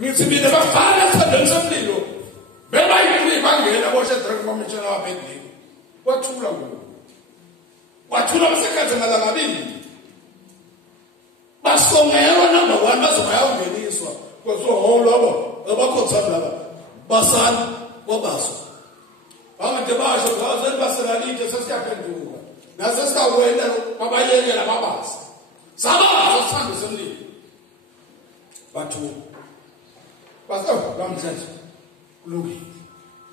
ngithi mina bafana esithandweni somlilo bebayini bangena boShadraka noMeshaki noAbednego wathula ngoku wathula basekhathe malangabili basongelwa number 1 bazobayawungeniswa kwasiholo abo abakhothana laba basana kwabaswa bangathi basho ngazeni baselalite sesiyaphenduka nasesawena abayekela babasa sabazo sithando somlilo bathu basa lamhlanje kulungile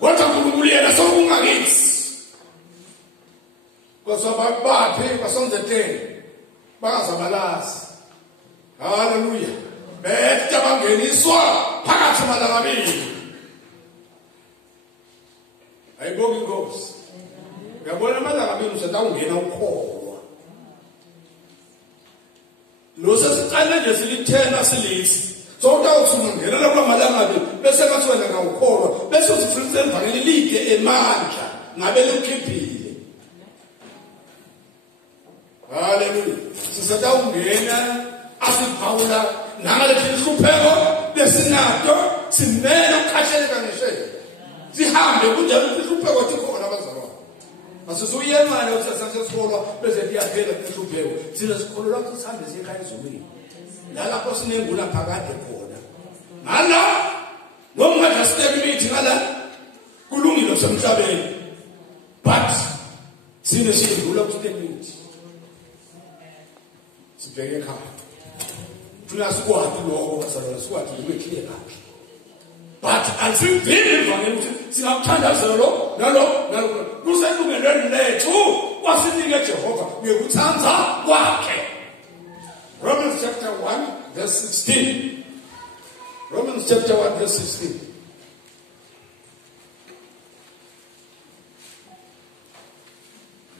kodwa uNkulunkulu yena sokungakithi kwasabaphe basonzethe bangazabalazi haleluya bethe bangeniswa phakathi malangabili ayibonge inkosi uyabona malangabili usetawungena ukholwa lo sesiqale nje silithena silithi sowutawuthungela lapha malangabili bese ngathi wena ngawukholwa bese uzifundise emvangeli like emandla ngabe lokhiphile haleluya sisatawungena asiphawula nangalethi ihlupheko lesinato simele ukukhathaleka ngeshe sihambe kunjalo ihlupheko thikhona abazalwane asizuyemane ukusasasisolwa bese liyaphela ihlupheko sina sikholwa ukuthi sihambe siyekhaya ezulwini nalapho sinengula phakade khona ngala ngokungadla stability ngala kulungile kusemhlabeni but sine siyedlula kustability sibheke ekhaya funa sikwati lokho wasala sikwati ukwekhile kahle but asivile evangeli ukuthi singakuthandazela nalo kuselungelweni lethu kwasinike Jehova ngekuthanza kwakhe. Romans chapter 1 verse 16. Romans chapter 1 verse 16.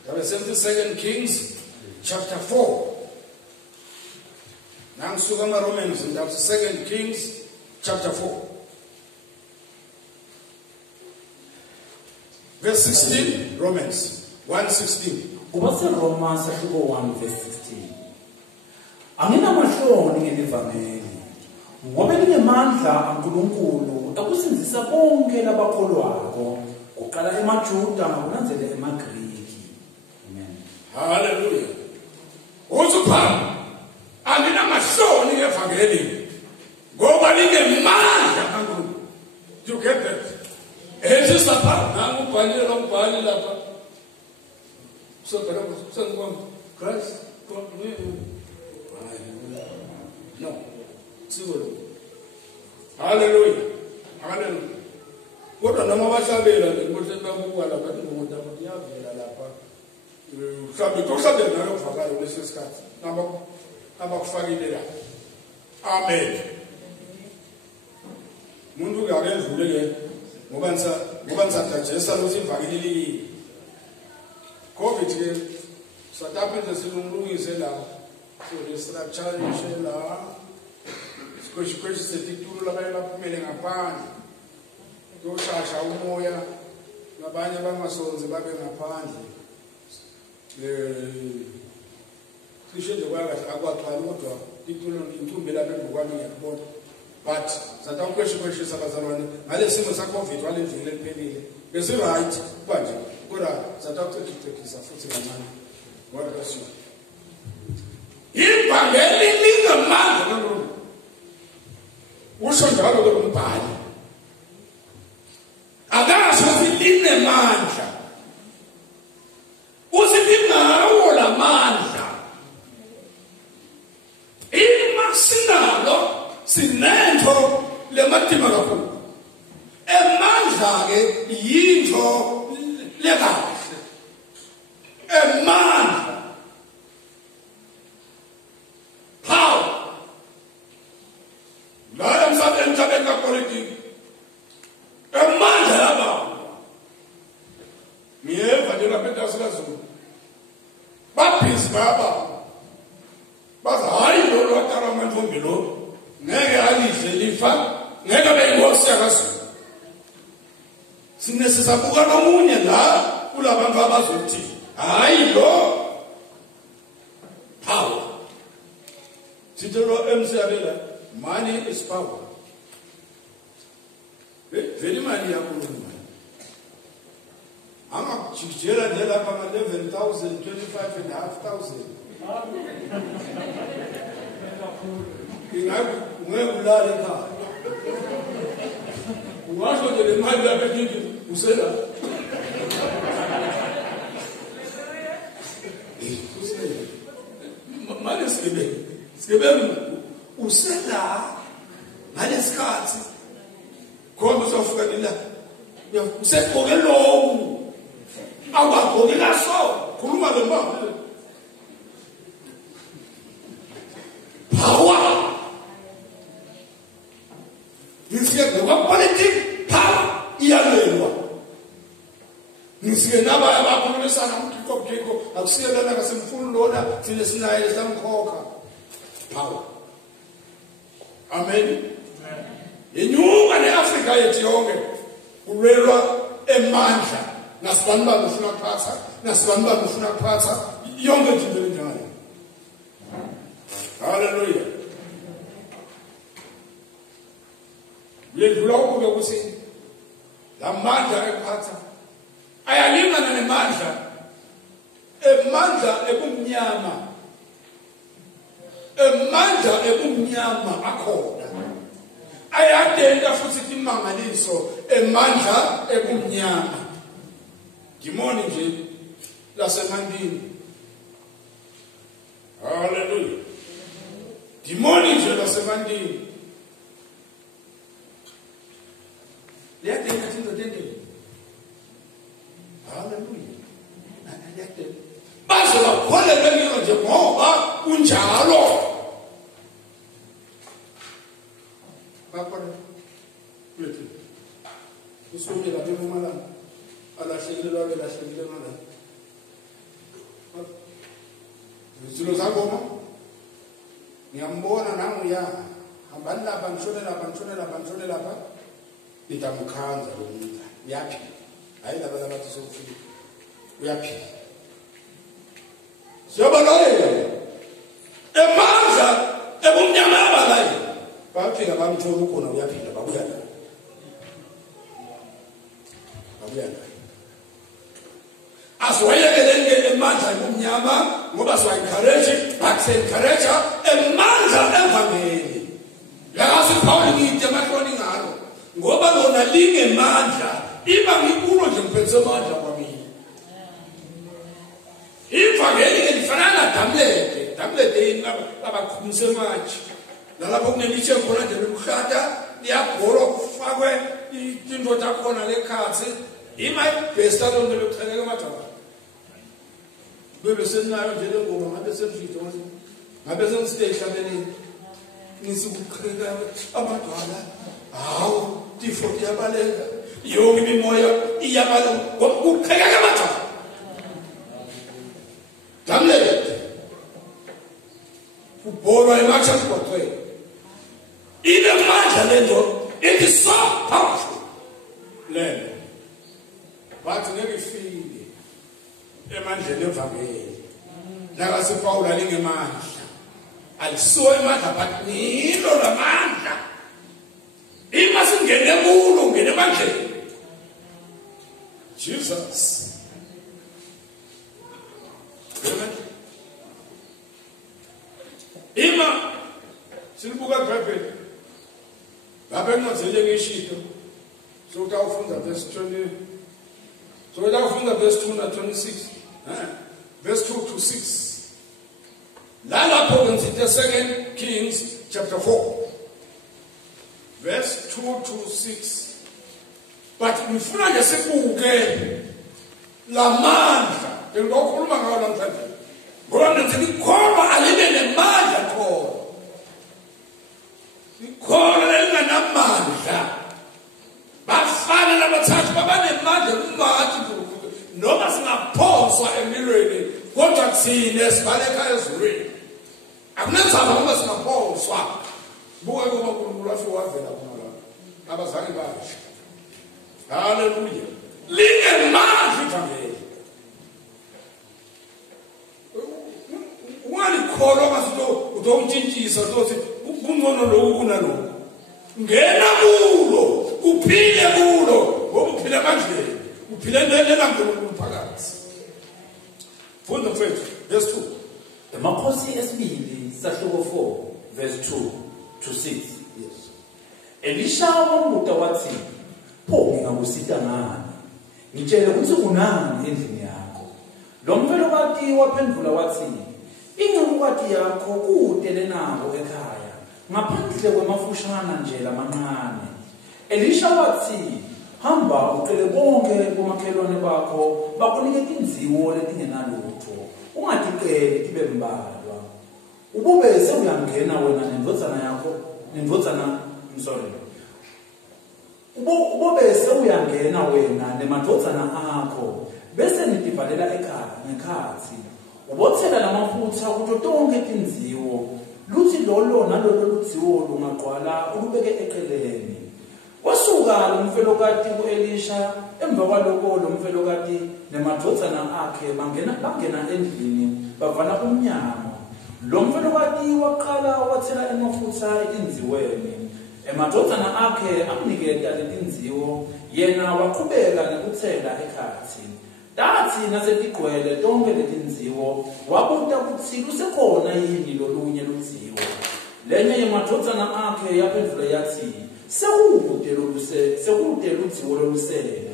That was 2 Kings chapter 4. Now Sugama Romans and that's 2 Kings chapter 4. Verse 16, Romans 1:16. Kubase Romans chapter 1 verse 16. Angina mahloni ngelivangeli. Ngoba linemandla aNkulunkulu ekusinzisa bonke labakholwako, kuqala emaJuda ngakunanzele emaGriki. Amen. Hallelujah. Uzupha angina mahloni ngevangeli. Ngoba linemandla kaNkulunkulu. You get that? Esi sapha ngubhalile lo mbhali lapha. Sophela sengibona Christ God no. Sibolo. Hallelujah. Hallelujah. Kodwa noma bahlabela ukuthi babuka lapha ngomuntu ukuthi yavela lapha. Mhlawumbe kuhlabela nayo kuvakala lesikhathi. Abakufakile la. Amen. Umuntu akadlule ke ngoba ngisajesta ukuthi ivakilili COVID ke sataphenze silungise la so restructure nje la sikhoshi setitulu labayela phumele ngaphandle yoshasha umoya nabanye bamasonze babe ngaphandle cishe nje kwakahle akwaxhwala kodwa titulu intumbi lapha ngokwami ngiyakubona but satamkweshi sabazalwane ngalesimo sa-COVID walendlela eliphelile besi-right manje kodwa satamcekisa futhi kancane God bless you. Ivangeli lingamandla kaNkulunkulu usho njalo ke umbhali akasho ukuthi linemandla uthi linawo la mandla imasinalo sinento lemadima kakhulu emandla ke yinto lekahle emandla power la emhlabeni kapolitiki emandla yabantu ngiyeva nje lapha eNtasikaZulu babhizi baba baza hayi lo lotara amantombi lo ngeke alidle lifa ngeke beyinkosi yakaZulu sine sisabuka nomunye la kulabantu abazothi hayi lo power sithelo MC abela money is power vele imali yakho imali angakujikijela nje lapha ama-11,000 25,500 ingake ulale ekhaya ungasho nje le mali lapha ekhindi usela manje sigebengu usela ngalesikhathi khona uzofika nina usegqoke lokhu awugqoke kaso khuluma lo mbamba power ngifike ngokwapolitiki power iyalelwa ngifike nabaya bakhulumisana umkikho akusiyelana ngasemfunu lona thina sinaye samkhokha power amen inyuka neAfrika yethu yonke kulwelwa emandla nasibani bafuna ukuphatha nasibani bafuna ukuphatha yonke into enjalo haleluya yedlula ukube ukuthi la mandla ekuphatha ayalingana nemandla ebumnyama akhona ayadenda futhi imangaliso emandla ebumnyama dimoni nje lasemandini haleluya dimoni nje lasemandini liyadenda into dendeni haleluya liyadenda baze bakholelwe ngilo nje ngoba kunjalo bakona kulethi usukela bemalanga alahlekilelwa belahlekile ngala izilo zangoma ngiyambona nanguya hambani lapha ngishone lapha nitamkhanza lo muntu yaphi hayi laba labathi sokufika uyaphi siyabalaye emandla ebumnyama abalaye bafika bamthola ukona uyaphinda babuya la asiwayekele emandla ebumnyama ngoba siwa-encourage but encourage emandla evangeli lakasi Paul ngide amahloni ngalo ngoba lona lingemandla iba ngikulo nje ngiphethe amandla kwamina ivangeli elifanana damlete yini abakhulumise manje nalapho kunelitshe khona nje lokuhlata liyabholo kufakwe into takhona lekhathi imabhesta lonke lokucheleka amadaba bebe senayo nje lengoma ngabe semfito ngabe semstage hlabeleni nisikuqheka amadwala hawo tifo yabaleka yonke imimoya iyabaleka ukuqheka amadwala damlete ubholwa emachathi kwaqhela ile mandla lento it is so powerful lento bathi ngeke ifike emandleni evangeli lakasi Paul alingemandla alisuwe emandla but nilo lamandla ima singene kulo ngene emandleni Jesus ima silibuka iBhayibheli lapha encwadzini ngeshito sokutawufunda verse 20 sokutawufunda verse 2 na 26 verse 2 to 6 lapho kwenziwa 2 Kings chapter 4 verse 2 to 6 but ngifuna nje sibuke lamandla ngokukhuluma ngawo namhlanje ngoba ngithi ikhoba alibe nemandla khona elinganamandla bafana nabathathu babanemandla kumathi noma singaphonswa emlilweni kodwa thina sibaleka ezulwini akunenzaba ngoba singaphonswa buke kuba uNkulunkulu afowavela khona abazange basho haleluya lingemandla ivangeli ungalikholwa masito utowutshintshisa uthi kungcono lokhu kunalokhu ngena kulo uphile kulo ngoba uphila emandleni uphile neNkulunkulu phakathi. Funda mfethu verse 2. Emakhosi esibili sahluko 4 verse 2 to 6. Yes. Elisha wambuza wathi, "Pho ngingakusita ngani? Ngitshele ukuthi unani endlini yakho?" Lo mfelokati waphendula wathi, "Incukukati yakho kude lenabo ekhaya, ngaphandle kwemafushana nje lamancane." Elisha wathi, "Hamba ucele bonke kumakhelwane bakho bakunike inziwo letingenalutho, ungaticeli tibe mbalwa. Ubube sewuyangena wena Ubube sewuyangena wena nemadvodzana akho, bese nitivalela ekhaya ngekhatsi. Ubotsela lamafutha kuto tonke tinziwo, luthi lolo nalolo ludziwo lungagcwala ulubeke eceleni." Wasuka lo mfelokati ku-Elisha, emva kwalokho lo mfelokati nemadvodzana akhe bangena endlini bavala umnyango. Lo mfelokati waqala wathela emafutha enziweni. Emadvodzana akhe amniketa letinziwo, yena waqhubeka nekuthela ekhatsi. Tathi nasetigcwele tonke letinziwo, wabuta kutsi lusekhona yini lolunye ludziwo. Lenye yemadvodzana akhe yaphendula yathi, "Sekude ludziwo lolusele."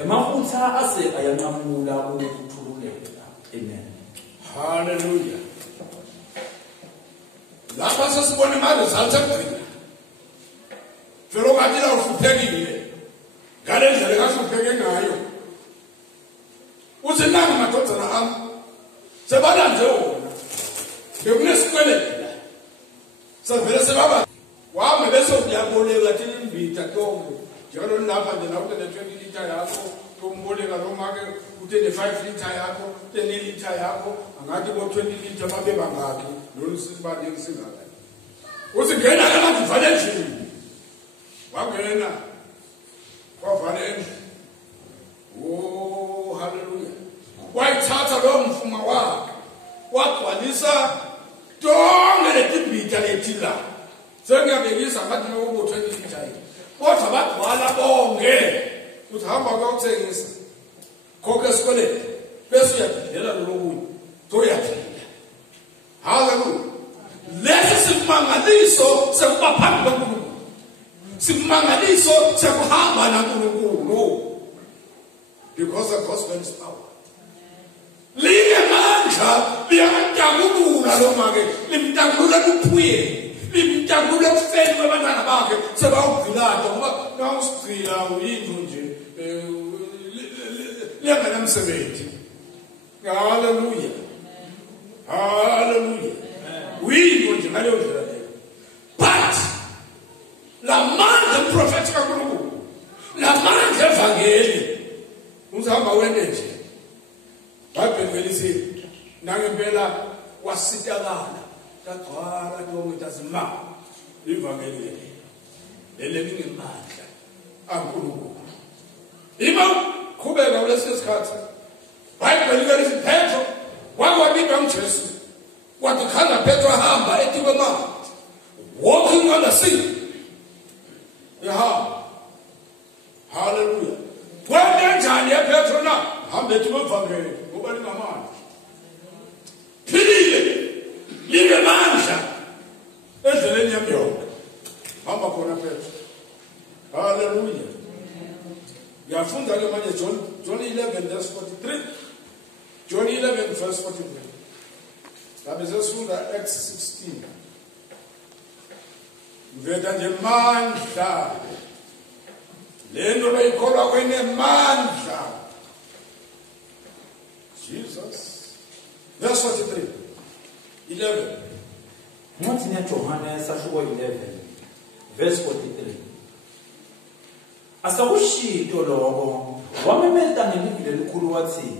Emafutha ase ayanqamula ukuthululeka. Amen. Hallelujah. Lapha sesibona ama-results ekugcina. Mfelokati la uhluphekile ngale ndlela ekahlupheke ngayo. Uthi nanga madodana ami sebalande wona bekunesikweleti la savele sebaba wami bese uyaboleka thina imbita tonke njalo lapha nje la uthe 20 liter yakho umboleka lo make uthe 5 liter yakho 10 liter yakho angathi bo 20 liter babe bangaki lo sibane singaka uthi ngena kana kuvale endlini wangena kwavala endlini. Oh, hallelujah. Wayithatha lo mfuma wakhe wagcwalisa tonke letimbita letila sengiyabekisa ngathi ngobo 20 liter kodwa bagcwala bonke uthi hamba kwakuthengisa khokhe esikoleni bese uyadidela lokunye toyaphila. Hallelujah. Lesi simangaliso sekuba phambi kaNkulunkulu, simangaliso sekuhamba naNkulunkulu, because the gospel is power. Linemandla liyakutakula lo make limtakula kuphuyeni limtakula kufeni kwabantwana bakhe sebawugcilada ngoba nawusigcila uyindlu nje liyanganamsebenzi. Hallelujah. Hallelujah. Uyindlu nje ngaleyo ndlela leyo. But la mandla prophetic kaNkulunkulu, la mandla evangeli uzihamba wende nje. Bible lithi nangempela wasitakala kagcwala tonke tazima ivangeli leli lingemandla aNkulunkulu. Ima khubeka kulesi sikhathi Bible lithi Petro wakwabidwa nguJesu wathi khanga Petro ahamba etikwe manzi walking on the sea. Yeah. Hallelujah. Wena njani Petro na hamba etikwe evangeli ngoba lingamandla. Philile lingemandla endleleni yamyonke hamba khona Petro. Hallelujah. Yafunda ke manje John 11 verse 43. John 11 verse 43. Labe sesifunda Acts 16. Mveta nje mandla lento bayikholwa kwenemandla. Jesus. Verse 43. 11. Ncwadi yaJohane sahluko 11 verse 43. Asakushito lokho wamemeta ngelizwi elikhulu wathi,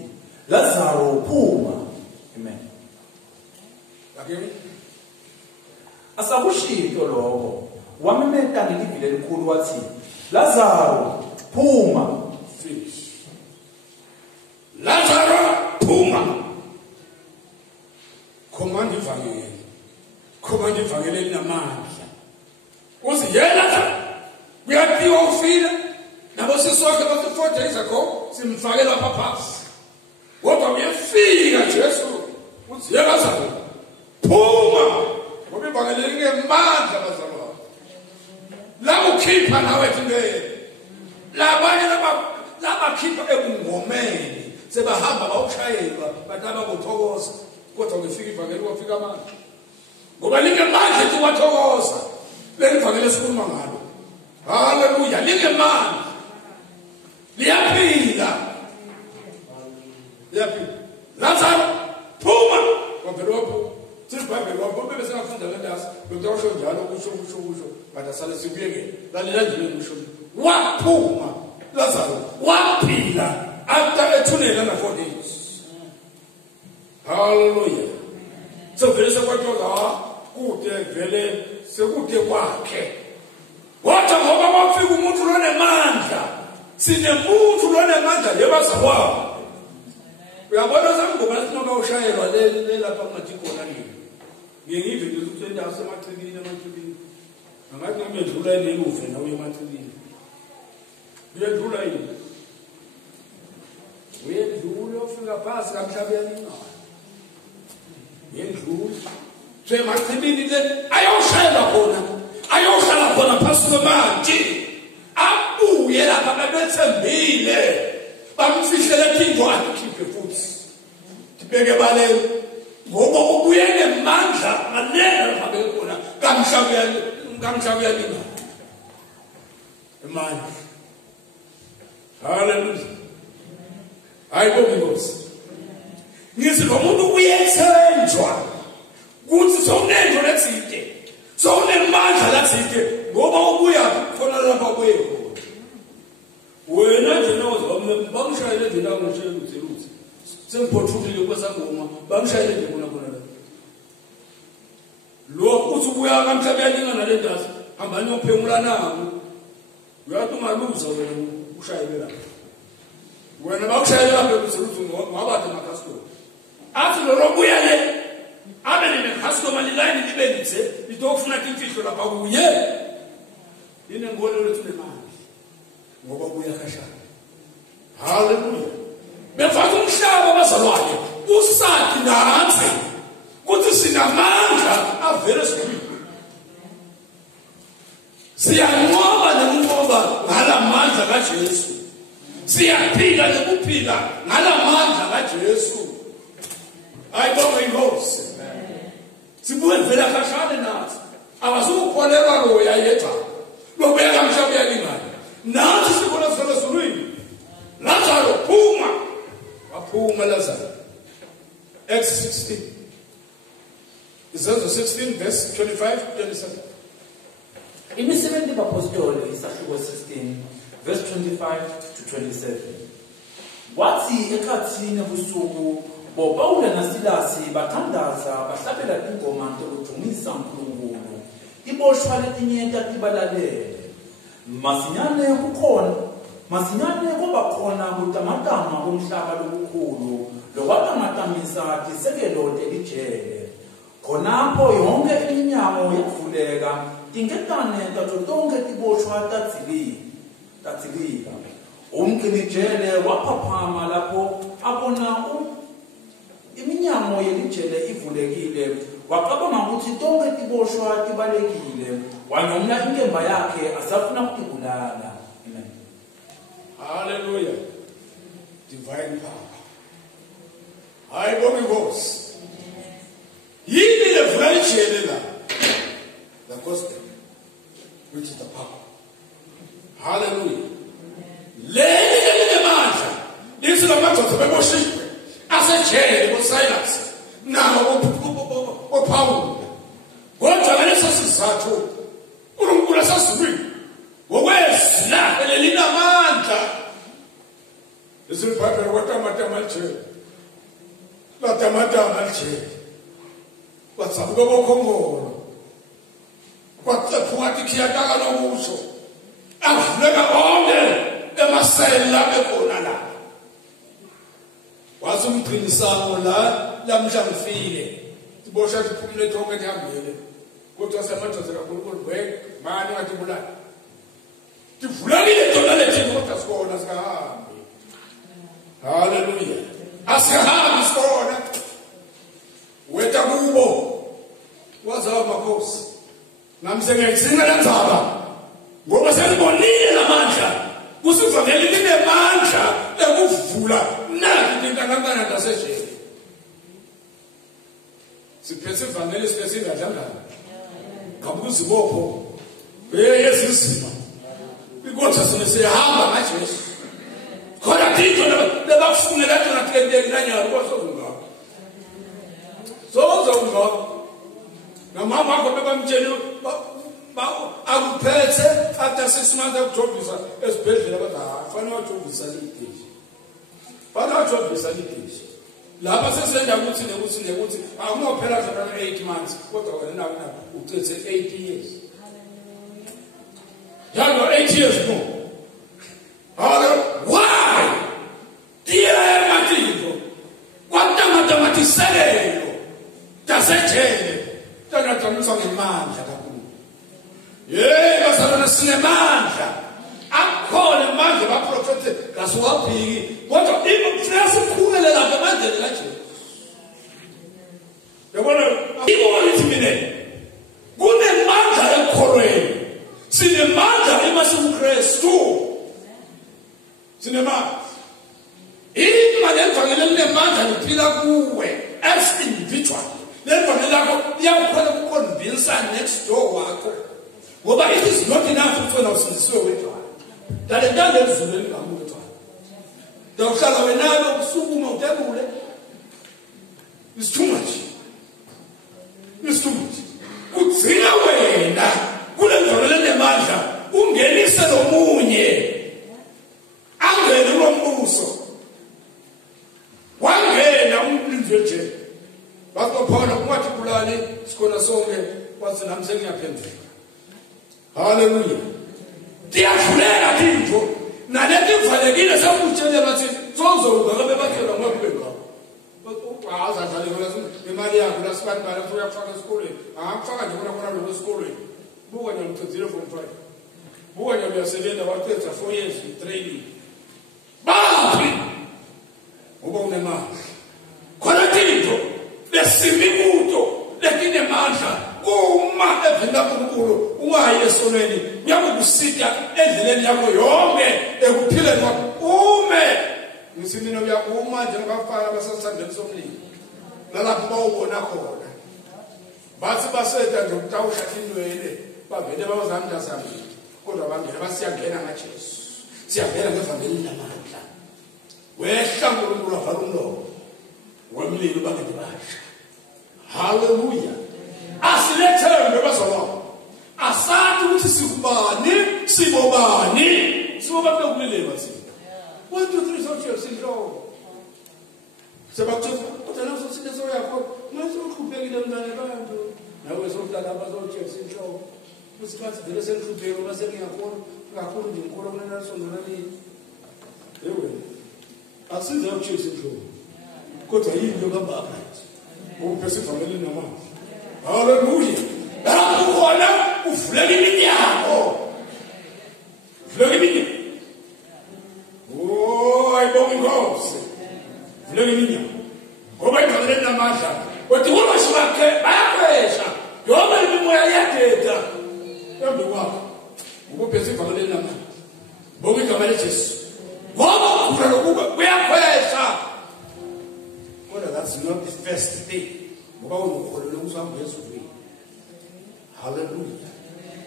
"Lazaro phuma." Amen. Again. Asakushito lokho wamemeta ngelizwi elikhulu wathi, "Lazaro phuma." Finish. Lazaro phuma. Command ivangeli. Command ivangeli linamandla. Uthi yena uyaphi kuthiwa ufile nabo sisonke bathi 4 days ago simfakela phaphasi kodwa uyefika Jesu uthi yekazana phuma ngoba ibhakele lingemandla bazalwane la ukhipha nawe thingeke labanye labakhipha ekungomeni sebahamba bawushayelwa bathi abakuthokoza kodwa ungefika ibhakele wafika amandla ngoba lingemandla ethi wathokoza lelivakele esikhuluma ngalo haleluya lingemandla liyaphila Lazaro phuma ngoba lokho sibhayibheli wapho bese ngafunda ngendasi lokho njalo kusho bathi asale sikuyeke lalela nje ngisho waphuma Lazaro waphila after ethunela na 4 days haleluya so vele sekwathola kude vele sekude kwakhe wathi ngoba wafika umuntu lonemandla sinemuntu lonemandla yebazalwane uyabona zangoba sinoba ushayelwa le lapha kumathikona nini ngiyive nje ukuthi endawo semachibini angathi ngiyedlula ineluve nawe emachibini uyedlula yini uyedlula ufika phasi kamhlabeni yendlula so emachibini le ayoshayela khona phasi kwamanzi abuye lapha bebethembile bamfihlele phindwa akikhiphe futhi tibeke baleni ngoba ubuye ngemandla manene ngabe khona kamhlabuyani imandla haleluya hayibo ngiyos ngithi lo muntu uyethenjwa kuthi sonento letsite sonemandla letsite ngoba ubuya khona lapha kuye wena nje nawo bamshayele nje nawo ngishayele ukuthi sengiphothulile kwesangoma bamshayele nje khona la lo uthi ubuya kamhlabeni nale ndasi hamba niyophemula nako uyathi ungaluza wena ushayele lapha wena bawushayele lapha ukuthi ngabathe makhasikho athi lo lobuya le abe nemekhasikho line libe nitse litokufuna imfihlo lapha kuye ine ngolo lethu nemali ngoba kuyakashana haleluya befaka umhlaba bazalwane usathi nansi kuthi sinamandla avele sikhulu siyanqoba nokunqoba ngalamandla kaJesu siyaphila nokuphila ngalamandla kaJesu ayibonge inkosi sibuye vele kashane nathi abazukukholelwa lo yayetha lobeka mhlawumbe yalingana nathi sibona sifezulwini Lazaro phuma waphuma Lazaro Acts 16 Isenzo 16 verse 25 27 Imisebenzi yabapostoli isahluko 16 verse 25 to 27 wathi ekhathini ebusuku boPawule naSilasi bathandaza bahlabela ingoma yokudumisa uNkulunkulu iboshwa letinyenta tibalalele masinyane kuba khona kutamatama kumhlaba lokukhulu lokwatamathamisa isekelo lelijele khonapho yonke iminyango yavuleka tingetane tato tonke tiboshwa tatsibika umqilijele waphaphama lapho abona iminyango yelijele ivulekile waqabanga ukuthi tonke tiboshwa tibalekile wanyomla inkemba yakhe asafuna ukubulala. Amen. Hallelujah. Divine power. Hayibo Nkosi. Yini le vulalijele la? The gospel, which is the power. Hallelujah. Leli manje lisilamadoda beboshikwe asejele boSilas nawo boPaul kodwa ngaleso sizathu uNkulunkulu asazulwini ngokwezila lelinamandla isibhayibheli kwatamatama nje latamatama nje watsabuka bokhongolo kwatsaphwathi khiyataka lokusho avuleka konke emasela bekhona la wasumqinisano la lamhla ngifile sibosha siphumule tonke ngihambile kodwa samadoda kaNkulunkulu mani ngathi bulala tivulekile tona leti kodwa sikona sikahambi. Hallelujah. Asihambi sikona. Weta kubo. Wazama makhosi. Namse ngiyayitsinga landzaba. Ngoba senibonile lamandla. Kusivangeli linemandla ekuvula nathi inkankankana ndasejele. Siphethe ivangeli singadlangana. Ngabuzibopho. Yezizima. Ikotha sesihamba ngaJesu. Khona into lebakufunela tona tlendeni lanyalo kwasozunga. Sozunga. Namama wakho bebamtshela akuphethe after 6 months akujobisa esibhedlela bathi fanele wajobisa lideshi. Fanele wajobisa lideshi. Lapha sesenda ukuthi akunophela nje 8 months kodwa wena nawe ucethe 8 years. Yango 8 years more. Why? Dear Matino, quanta matematisero, tasecele, tanatamisa ngemandla kakhulu. Basana sinemandla. Akhona manje baprofete kasiwaphiki. Kodwa imfrase kukhulele lapha emandleni kaJesu. Yabona ibona mina. Kunemandla ekholweni. Sinemandla emasumkristu. Sinemandla. Imali evangeli linemandla liphila kuwe as individual. Levangeli lakho liyakukhona ukuconvince next door wakho. Ngoba it is not enough ukufuna usindisiwe wedwa. Dale ndale ezuleni ngamuntu wedwa. Dawuhlala wenalo kusukuma utebule. It's too much. It's too much. Kudzina wena kule vangeli linemandla ungenise nomunye. Angene lombuso. Wangena umlinzi wejele. Bakophona kwathi kulali sikhona sonke kwathi nami sengiyaphendula. Hallelujah. Diyavulela into naleti valekile sakutshela bathi sozoba ngabe bathela ngakubeka. Baza dlale ngoba imali yakho lasibani bala uyakufaka esikolweni. Akufaka nje khona lokho esikolweni. Buka nje umthethile form 5. Buka nje uyasebenza waqedza 4 years training. Bathi ngoba unemali. Khona into lesimibuto letinemandla. Uma evela kuNkulunkulu ungayi esonweni ngiyakusita endleleni yakho yonke ekuphileni kwakho ngisimino yakuma njengabafana basasandleni somlilo nalapho bawubona khona bathi baseta nje ukutawusha indwele bavele bazamdla sami kodwa bangena basiyangena ngaJesu siyavela ngevangeli lamandla wehla uNkulunkulu avala umlomo wemlilo bangene basha. Hallelujah. Asilethembe bazalwane. Asathi ukuthi sikubani, sibobani, sibobani bekulileba sina. 1 2 3 sothi sinhloko. Sebakuthola kodwa naso sine so yakho, manje uqhubekile mntana abantu. Nawe sohlala bazothi sinhloko. Usikhathi vele senhlubeko base ngiyakhona, kakhulu nje ngikhola kunana sondana nini. Ewe. Asize ukuthi sinhloko. Kodwa yini lokubaba? Uphese family namanje. Hallelujah. Lapho khona uvuleka iminyango. Uvuleka iminyango. Ayibonga inkosi. Uvuleka iminyango. Ngoba ivangeli namandla. Kodwa uloshi bakhe bayakhwesha. Yonke imimoya iyadeda. Yambe kwakho. Uphese ivangeli namandla. Bonke igama leJesu. Ngoba ukura lokuba kuyakhwesha. Kodwa that's not the first thing. Hallelujah.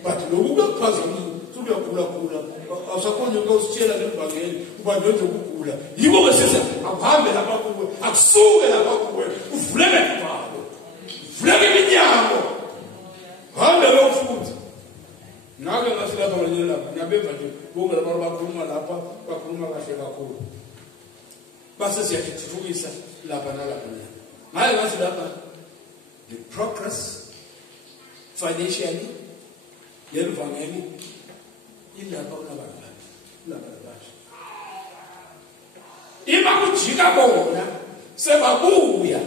But lokuba phazamile kula awusakhona ukuzitshela levangeli uba nje ukugula yibo wesise akuhambe lapha kuwe akusuke lapha kuwe uvuleke ibalo uvuleke iminyango hambe lokufuthi nawe ngasilapha ngene lapha ngiyabemva nje bonke labantu bakhuluma lapha bakhuluma kahle kakhulu base siyathuthukisa lapha nalapha ngaye ngathi lapha the progress financially yelivangeli ilapha kunabantu ima kujika bona sebabuya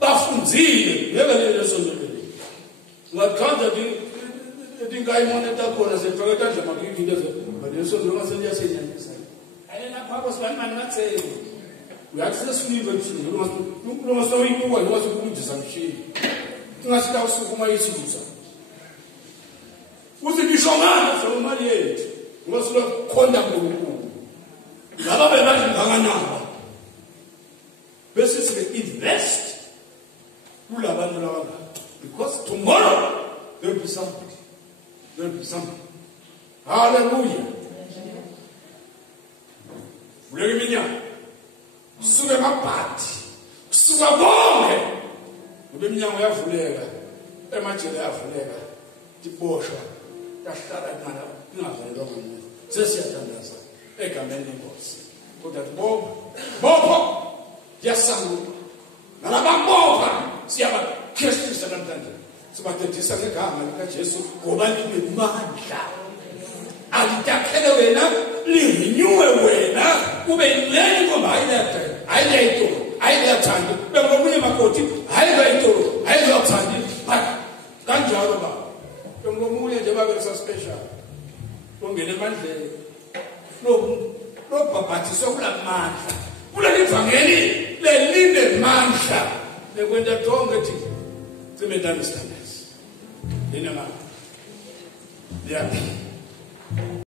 bafundzile ngevelele sozolele ngathanda dingayi moneta khona sefaka kanje makini into leso noma seliyasenyanyisa ayena phapho sibani mani ngatheni uyathi sesivive thina noma soyibuka noma sokumjisa mshini singasita usukuma isizwe uthi ngisho ngani somali yethu noma silokhonda ngokukhulu laba bebathi ngakanaba bese sibe invest kulabantu laba because tomorrow there will be something. Hallelujah. Vuleke iminyaka kusuke emabhadi kusuka konke ngoba iminyango uyavuleka emajele ayavuleka tiboshwa tahlala kana ingavalelwa ngomuntu sesiyathandaza egameni lenkosi kodwa bopho yasanguka nalababopha siyabakhristusa namhlanje sibathethisa ngegama likaJesu ngoba linemandla alitakhele wena linyuwe wena ube yileni ngoba ayilethu bengomunye makoti ayilethu ayilothandi but kanjalo ba bengomunye nje babe special ongene emandleni lobhabhathiswa kulamandla kuleli vangeli lelinde mandla lekwenta tonke thi simetani standards lena mama